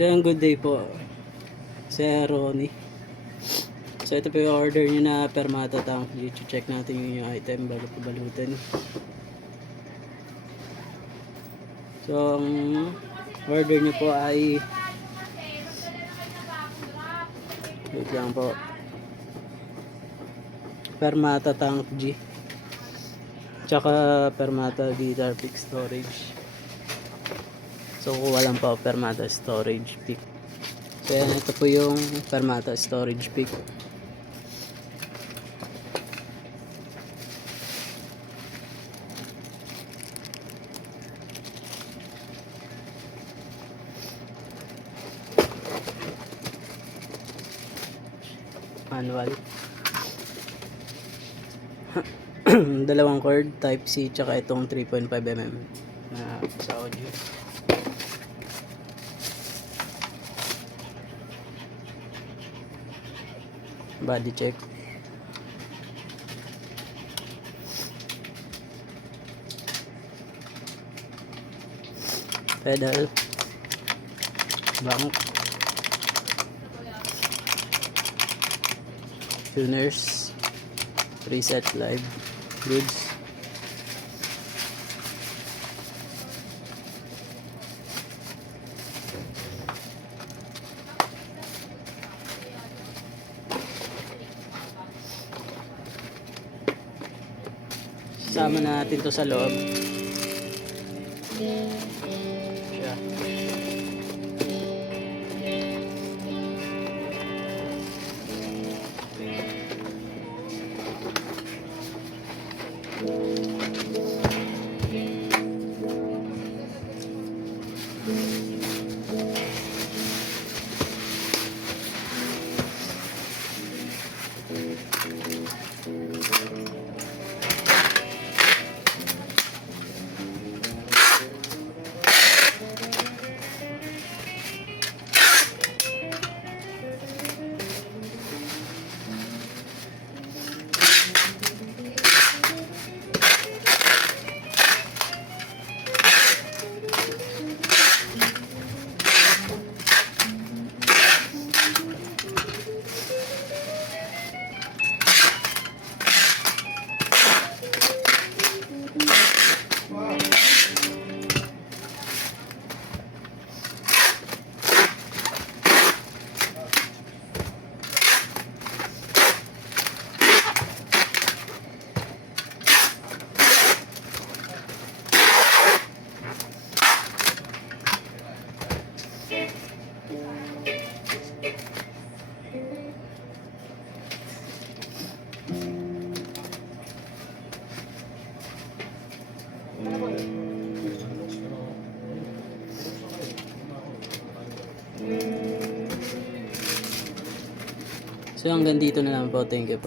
So, good day po, Sir Ronnie. So, ito po yung order nyo na Permata tank. I-check natin yung item bago po balutan. So, ang order nyo po ay wait lang po, Permata tank G tsaka Permata guitar pick storage. So, kuha lang po Permata storage pick. So, yan, ito po yung Permata storage pick. Manual. Dalawang cord type C tsaka itong 3.5mm na sa audio. Body check. Pedal. Bank. Tuners. Reset live. Goods. Sama natin to sa loob. Siya. So hanggang dito na lang po. Thank you po.